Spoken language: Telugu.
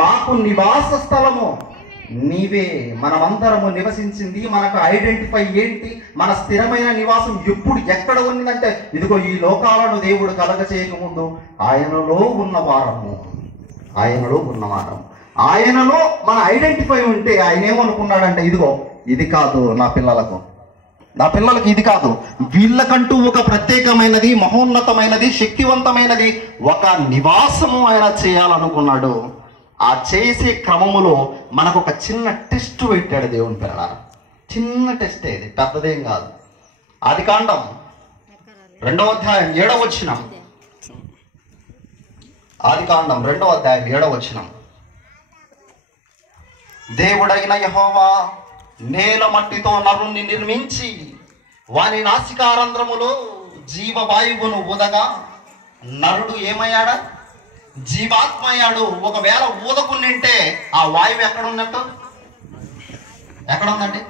మాకు నివాస స్థలము నీవే, మనమందరము నివసించింది, మనకు ఐడెంటిఫై ఏంటి, మన స్థిరమైన నివాసం ఎప్పుడు ఎక్కడ ఉన్నదంటే ఇదిగో ఈ లోకాలను దేవుడు కలగ చేయకముందు ఆయనలో ఉన్నవారము, ఆయనలో ఉన్నవారము. ఆయనలో మన ఐడెంటిఫై ఉంటే ఆయన ఏమనుకున్నాడంటే ఇదిగో ఇది కాదు నా పిల్లలకు ఇది కాదు, వీళ్ళకంటూ ఒక ప్రత్యేకమైనది, మహోన్నతమైనది, శక్తివంతమైనది ఒక నివాసము ఆయన చేయాలనుకున్నాడు. ఆ చేసే క్రమములో మనకు ఒక చిన్న టెస్ట్ పెట్టాడు దేవుని పిల్లలారా. చిన్న టెస్టే, ఇది పెద్దదేం కాదు. ఆదికాండం 2వ అధ్యాయం 7వ వచనం. ఆదికాండం 2వ అధ్యాయం 7వ వచనం. దేవుడైన యెహోవా నేల మట్టితో నరుణ్ణి నిర్మించి వాని నాసికారంధ్రములో జీవవాయువును ఊదగా నరుడు ఏమయ్యాడా? జీవాత్మ అయ్యాడు. ఒకవేళ ఊదకుండింటే ఆ వాయువు ఎక్కడ ఉన్నట్టు? ఎక్కడ ఉందండి?